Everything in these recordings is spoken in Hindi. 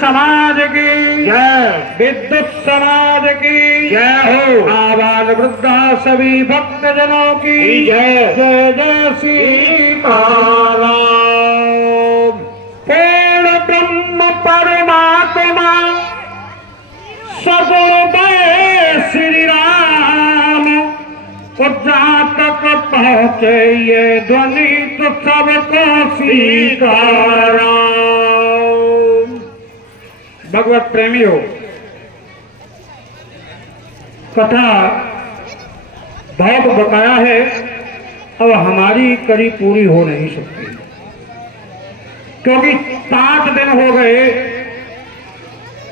समाज की जय, विद्युत समाज की जय हो, आबाल वृद्धा सभी भक्त जनों की जय, जय जय सीताराम। पूर्ण ब्रह्म परमात्मा सगुण श्री राम को जहाँ तक पहुँचे ये ध्वनि तो सबको सीताराम। भगवत प्रेमियों, कथा बहुत बकाया है, अब हमारी कड़ी पूरी हो नहीं सकती क्योंकि 5 दिन हो गए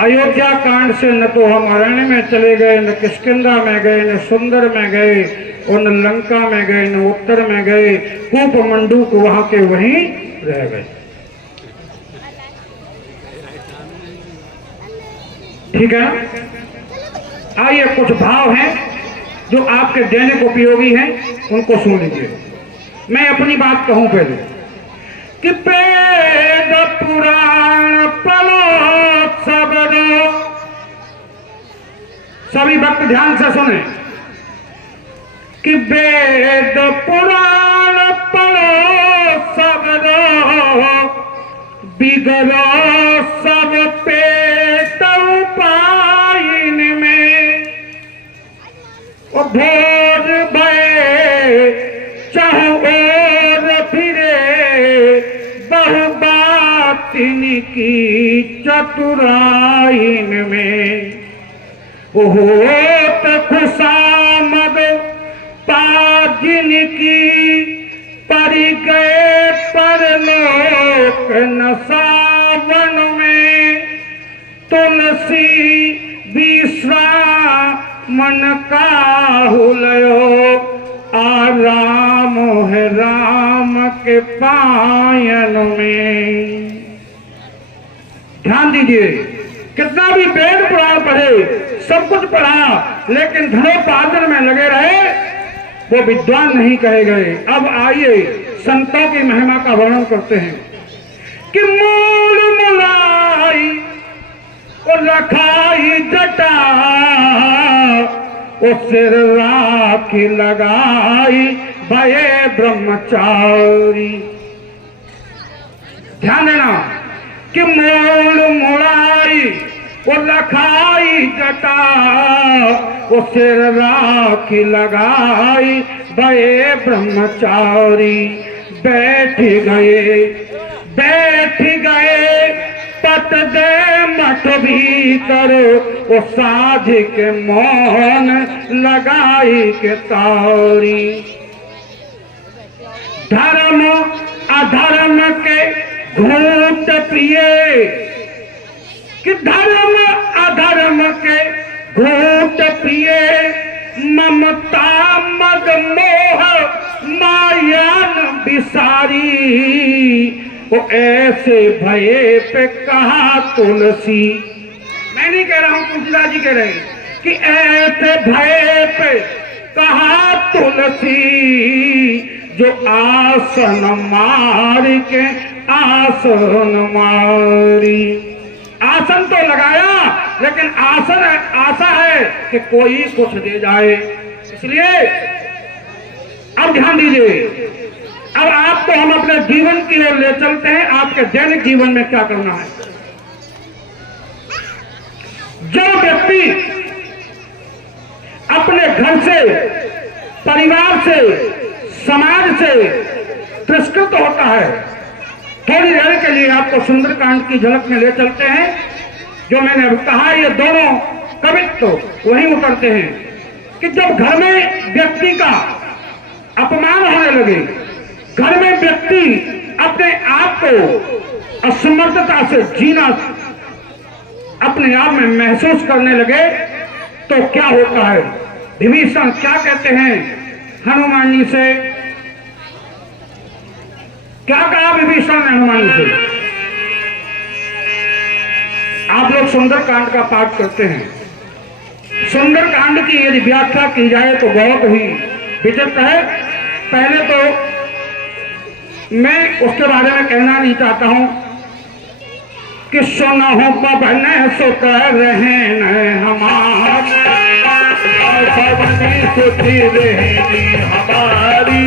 अयोध्या कांड से। न तो हम अरण्य में चले गए, न किष्किंधा में गए, न सुंदर में गए, और न लंका में गए, न उत्तर में गए। कूप मंडूक वहां के वहीं रह गए। ठीक है ना? आइए, कुछ भाव हैं जो आपके दैनिक उपयोगी हैं, उनको सुन लीजिए। मैं अपनी बात कहूं पहले कि वेद पुराण पढ़ो सबरो, सभी भक्त ध्यान से सुने कि वेद पुराण पढ़ो सबरो, बिगड़ो सब पेट पाइन में, और भोर भय चाहो और फिरे, बहु बातिन की चतुराइन में, ओहो तो खुशामद पाजिन की, परि गए परलोक न सावन में, तुलसी विश्रामन काहुलयो, आराम है राम के पायन में। ध्यान दीजिए, कितना भी वेद पुराण पढ़े, सब कुछ पढ़ा, लेकिन धनोपार्जन में लगे रहे, वो विद्वान नहीं कहे गए। अब आइए संतों की महिमा का वर्णन करते हैं कि मूल मुलाई और रखाई जटा, ओ सिर राखी लगाई भये ब्रह्मचारी। ध्यान देना कि मूल मुलाई और रखाई जटा, ओ सिर राखी लगाई भये ब्रह्मचारी। बैठ गए पट दे मठ भीतर, ओ साध के मौन लगाई के तारी। धर्म अधर्म के घूट प्रिय, कि धर्म अधर्म के घूट प्रिय, ममता मद मोह मायान बिसारी। वो ऐसे भये पे कहा तुलसी, मैं नहीं कह रहा हूं, तुलसीदास जी कह रहे कि ऐसे भये पे कहा तुलसी, जो आसन मार के आसन मारी। आसन तो लगाया, लेकिन आसन आशा है कि कोई कुछ दे जाए। इसलिए अब ध्यान दीजिए, अब आपको हम अपने जीवन की ओर ले चलते हैं। आपके दैनिक जीवन में क्या करना है। जो व्यक्ति अपने घर से, परिवार से, समाज से तिरस्कृत होता है, थोड़ी देर के लिए आपको सुंदरकांड की झलक में ले चलते हैं। जो मैंने अभी कहा, ये दोनों कवित्व तो वहीं उतरते हैं कि जब घर में व्यक्ति का अपमान होने लगे, घर में व्यक्ति अपने आप को असमर्थता से जीना अपने आप में महसूस करने लगे तो क्या होता है। विभीषण क्या कहते हैं हनुमान जी से, क्या कहा विभीषण ने हनुमान जी से। आप लोग सुंदरकांड का पाठ करते हैं, सुंदरकांड की यदि व्याख्या की जाए तो बहुत ही विचित्र है। पहले तो मैं उसके बारे में कहना नहीं चाहता हूं कि सुना हो पवन सुत रहन हमारी, सुधी रहनी हमारी,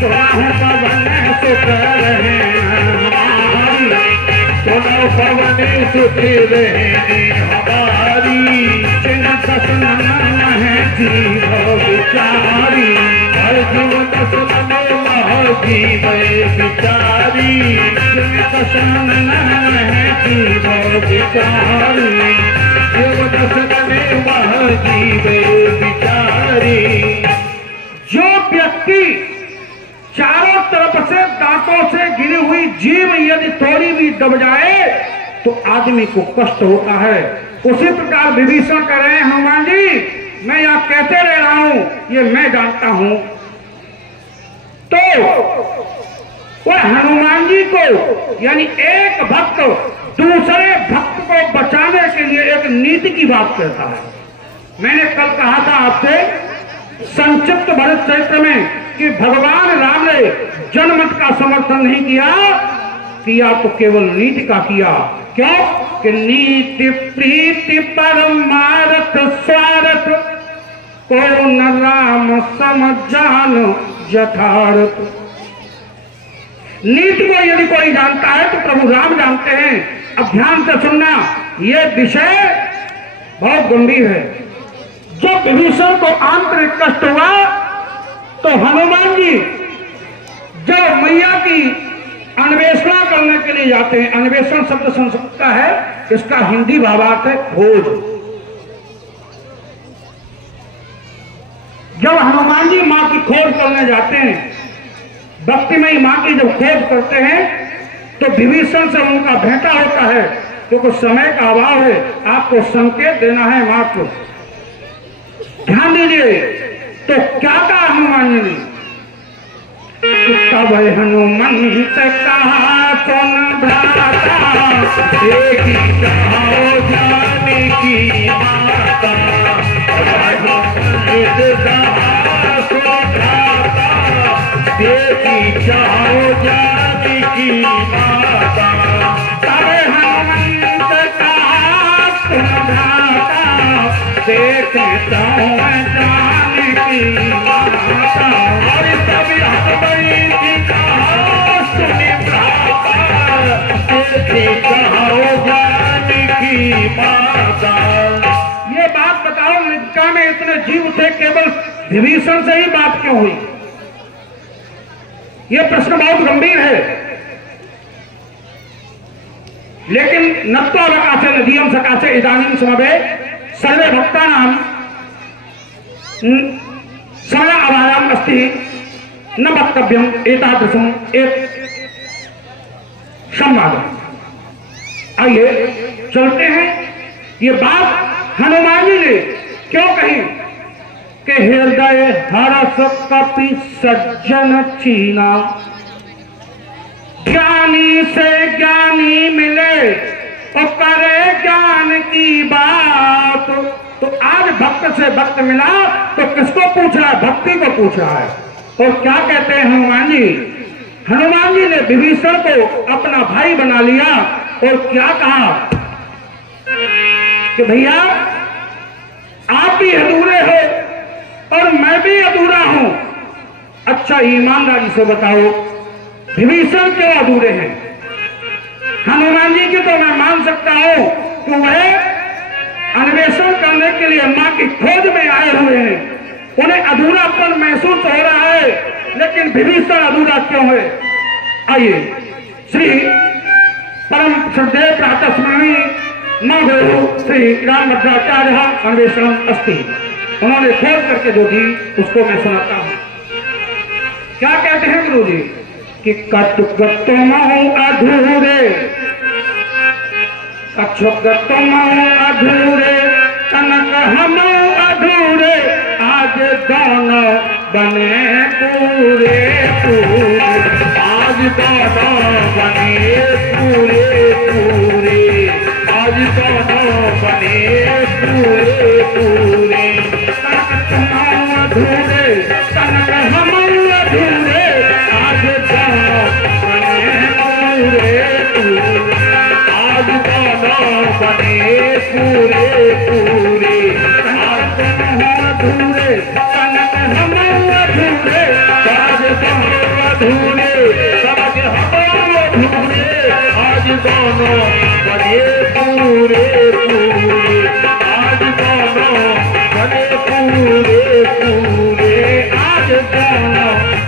सुना हो पवन सुत रहन हमारी, सुना पवन सुधी रहनी हमारी, चिंता सुनना है जीव विचारी, हर जीवन सुनने जीव विचारी, चिंता सुनना है जीव विचारी, जीवन सुनने जीव विचारी। जो व्यक्ति चारों तरफ से दांतों से घिरी हुई जीव यदि थोड़ी भी दब जाए तो आदमी को कष्ट होता है। उसी प्रकार विभीषण कह रहे हैं हनुमान जी मैं यहां कहते रह रहा हूं, ये मैं जानता हूं। तो वह हनुमान जी को यानी एक भक्त दूसरे भक्त को बचाने के लिए एक नीति की बात करता है। मैंने कल कहा था आपसे संक्षिप्त भरत चरित्र में कि भगवान राम ने जनमत का समर्थन नहीं किया तो केवल नीति का किया। क्यों कि नीति प्रीति परमारथ स्वार्थ को न राम समझ जान यथार्थ। नीति को यदि कोई जानता है तो प्रभु राम जानते हैं। अब ध्यान से सुनना, यह विषय बहुत गंभीर है। जब विभीषण को आंतरिक कष्ट हुआ तो हनुमान जी जब मैया की अन्वेषणा करने के लिए जाते हैं, अन्वेषण शब्द संस्कृत का है, इसका हिंदी भावार्थ है खोज। जब हनुमान जी मां की खोज करने जाते हैं, भक्तिमयी मां की जब खोज करते हैं तो विभीषण से उनका भेंटा होता है। क्योंकि समय का अभाव है, आपको संकेत देना है मां को। ध्यान दीजिए तो क्या कहा हनुमान जी ने, तब हनुमंत कहा सुन भ्राता, देखी जाओ जाने की माता, देखी जाओ जाने की माता, तब हनुमंत कहा सुन भ्राता, देखता हूँ जाने की माता, और तभी हनुमंत जी कहा सुनी भ्राता, देखी जाओ जाने की माता। ये बात बताओ लंका में इतने जीव थे, केवल विभीषण से ही बात क्यों हुई? यह प्रश्न बहुत गंभीर है। लेकिन नत्वा सकाशे नदीयम सकाशे इदानीं समवे सर्वे भक्तानां समय अभावम् अस्ति न वक्तव्यम् एतादृशम् एक संवादम्। आइए चलते हैं। ये बात हनुमान जी ने क्यों कही कि हृदय हरस कपि सज्जन चीना, ज्ञानी से ज्ञानी मिले और करे ज्ञान की बात। तो आज भक्त से भक्त मिला तो किसको पूछ रहा है? भक्ति को पूछ रहा है। और क्या कहते हैं हनुमान जी? हनुमान जी ने विभीषण को अपना भाई बना लिया और क्या कहा कि भैया आप भी अधूरे हो और मैं भी अधूरा हूं। अच्छा ईमानदारी से बताओ विभीषण क्यों अधूरे हैं? हनुमान जी की तो मैं मान सकता हूं कि वह अन्वेषण करने के लिए मां की खोज में आए हुए हैं, उन्हें अधूरापन महसूस हो रहा है, लेकिन विभीषण अधूरा क्यों है? आइए श्री परम श्रद्धेय प्रातः स्मरणीय मां गुरु श्री रामभद्राचार्य अन्वेषण अस्ति, उन्होंने खोज करके जो दी उसको मैं सुनाता हूं। क्या कहते हैं गुरु जी कि कत तुम अधूरे अछुक तुम अधूरे कनक हम अधूरे, आज दोनों बने पूरे पूरे, आज दोनों बने पूरे पूरे, आज दोनों बने पूरे पूरे। कनक तुम अधूरे कनक हम अधूरे, आज दोनों बने पूरे पूरे, आज दोनों बने पूरे पूरे। कनक तुम अधूरे कनक हम अधूरे, आज दोनों अधूरे समझ हम अधूरे, आज दोनों बने पूरे पूरे, आज दोनों बने पूरे पूरे, आज दोनों बने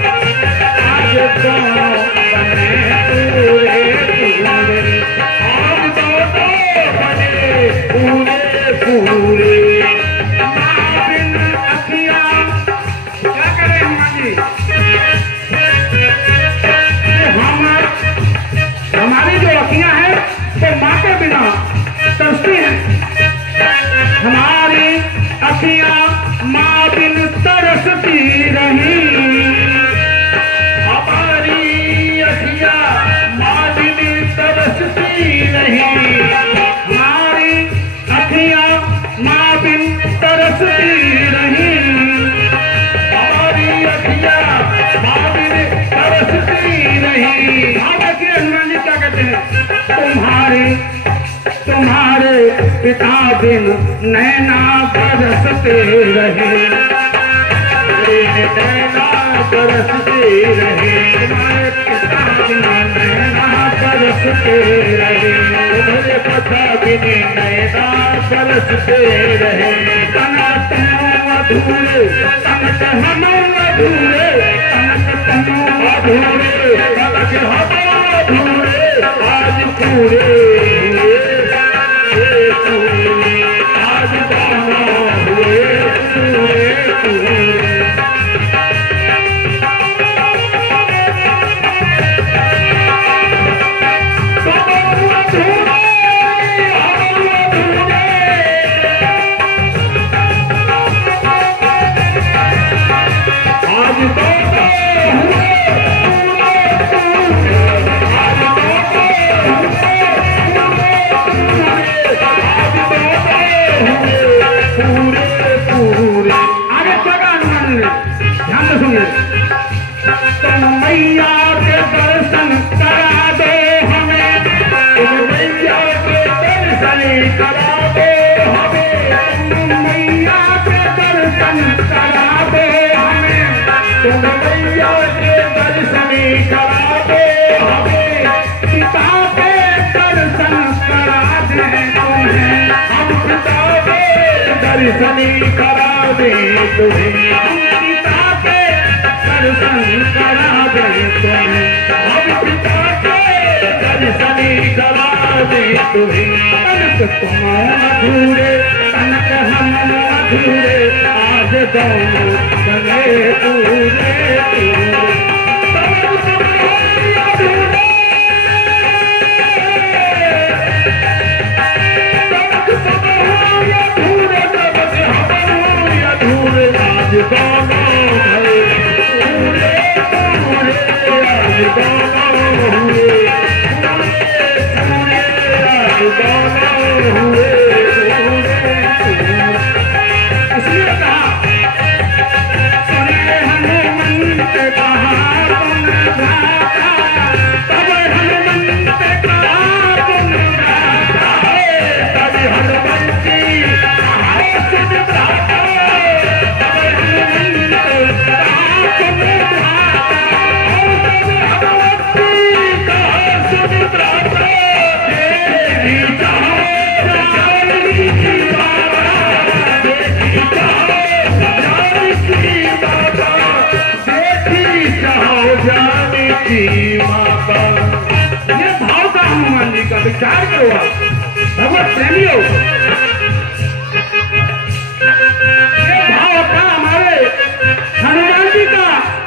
पूरे पूरे, आज दोनों बने पूरे पूरे। माँ बिन अखियाँ क्या करें हनुमान जी, हमारी जो अखियाँ हैं तो माँ के बिना तरसती हैं। हमारी अखियाँ माँ बिन तरसती रही, हमारी अखियाँ माँ बिन तरसती रही, हमारी अखियाँ माँ बिन तरसती रही, हमारी अखियाँ माँ बिन तरसती रही। हनुमान जी क्या कहते हैं, तुम्हारे पिता बिन नैना बरसते रहे, नैना बरसते रहे, तुम्हारे पिता बिन नैना बरसते रहे, तुम्हारे पिता बिन नैना बरसते रहे। कनक तुम अधूरे कनक हम अधूरे, कनक तुम अधूरे कनक हम अधूरे, आज पूरे पूरे, आज दोनों हुए पूरे पूरे। तुम मैया के दर्शन करा दो हमें, तुम मैया के दर्शन करा दो हमें, तुम मैया के दर्शन करा दो हमें, तुम मैया के दर्शन करा दो हमें, पिता के दर्शन करा दे तुम्हें, हम पिता के दर्शन करा दे तुम्हें, हम पिता के दर्शन करा दे तुम्हें, हम पिता के दर्शन करा दे तुम्हें। कनक तुम अधूरे कनक हम अधूरे, आज दोनों बने पूरे पूरे। कनक तुम अधूरे कनक तुम अधूरे कनक हम अधूरे, आज दोनों इसलिए कहा सुनिए हनुमंत कहा तुम भ्राता, तब हनुमंत कहा तुम भ्राता, तब हनुमंती कहा तुम भ्राता, तब हनुमंत कहा तुम भ्राता, ये भाव का हनुमान जी का विचार करो आप भगवत प्रेमी हो। ये भाव था हमारे हनुमान जी का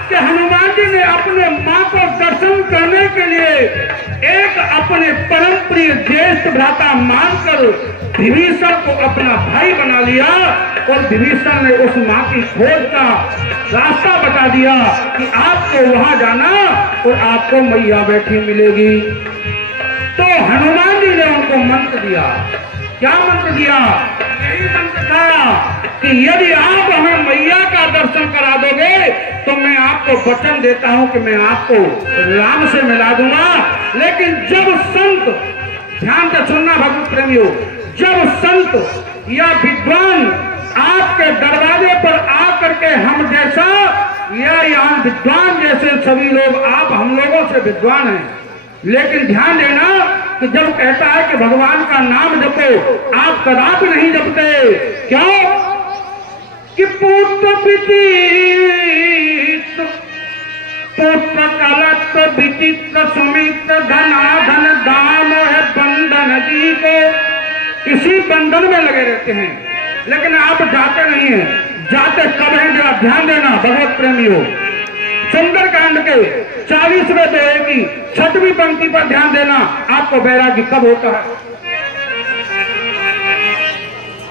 कि हनुमान जी ने अपने माँ को दर्शन करने के लिए एक अपने परम प्रिय ज्येष्ठ ज्येष्ठ भ्राता मानकर विभीषण को अपना भाई बना लिया और विभीषण ने उस माँ की खोज का रास्ता बता दिया कि आपको वहां जाना और आपको मैया बैठी मिलेगी। तो हनुमान जी ने उनको मंत्र दिया। क्या मंत्र दिया? यही मंत्र था कि यदि आप हमें मैया का दर्शन करा दोगे तो मैं आपको वचन देता हूं कि मैं आपको राम से मिला दूंगा। लेकिन जब संत, ध्यान से सुनना भक्त प्रेमियों, जब संत या विद्वान आपके दरवाजे पर आकर के हम जैसा या यहाँ विद्वान जैसे सभी लोग, आप हम लोगों से विद्वान हैं, लेकिन ध्यान देना कि जब कहता है कि भगवान का नाम जपो, आप कदापि नहीं जपते। क्यों? कि पुत्र कलत्र विचित्र सुमित्र धनाधन दाम है बंधन जी को, इसी बंधन में लगे रहते हैं। लेकिन आप जाते नहीं हैं। जाते कब हैं? जरा ध्यान देना भगवत प्रेमियों। सुंदरकांड के 40वें दोहे की 6वीं पंक्ति पर ध्यान देना। आपको वैराग्य कब होता है?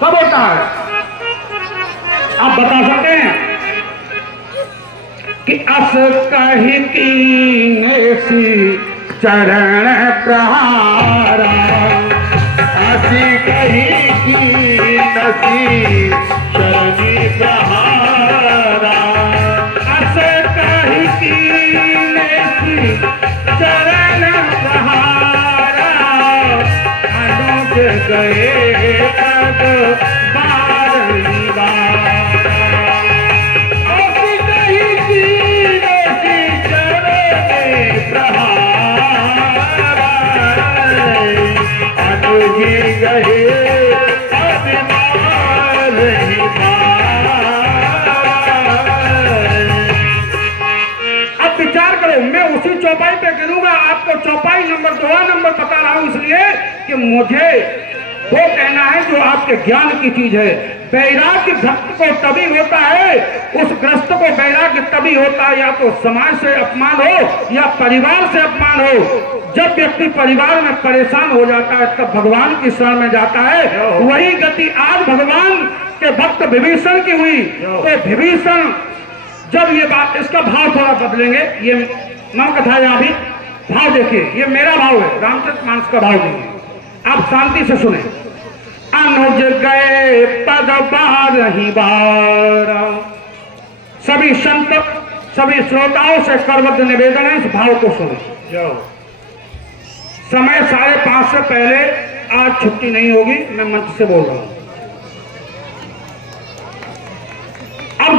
कब होता है? आप बता सकते हैं कि अस कही कीनेसी चरण प्रहारा, असी कही कीनसी शरणि प्रहारा, अस कही कीनेसी चरण प्रहारा, अनुज गए पद बारही बारा। अब विचार करो, मैं उसी चौपाई पे गिरूंगा। आपको चौपाई नंबर 2 नंबर बता रहा हूं इसलिए कि मुझे वो कहना है जो आपके ज्ञान की चीज है। वैराग्य भक्त को तभी होता है, उस ग्रस्त को वैराग्य तभी होता है या तो समाज से अपमान हो या परिवार से अपमान हो। जब व्यक्ति परिवार में परेशान हो जाता है तब भगवान की शरण में जाता है। वही गति आज भगवान के भक्त विभीषण की हुई। तो विभीषण जब ये बात, इसका भाव थोड़ा बदलेंगे। ये नव कथा यहाँ भी भाव देखिए, ये मेरा भाव है, रामचरितमानस का भाव नहीं है। आप शांति से सुने। अनुज गए पद बारही बारा। सभी संत, सभी श्रोताओं से करबद्ध निवेदन है, इस भाव को सुने। समय 5:30 से पहले आज छुट्टी नहीं होगी, मैं मंच से बोल रहा हूं।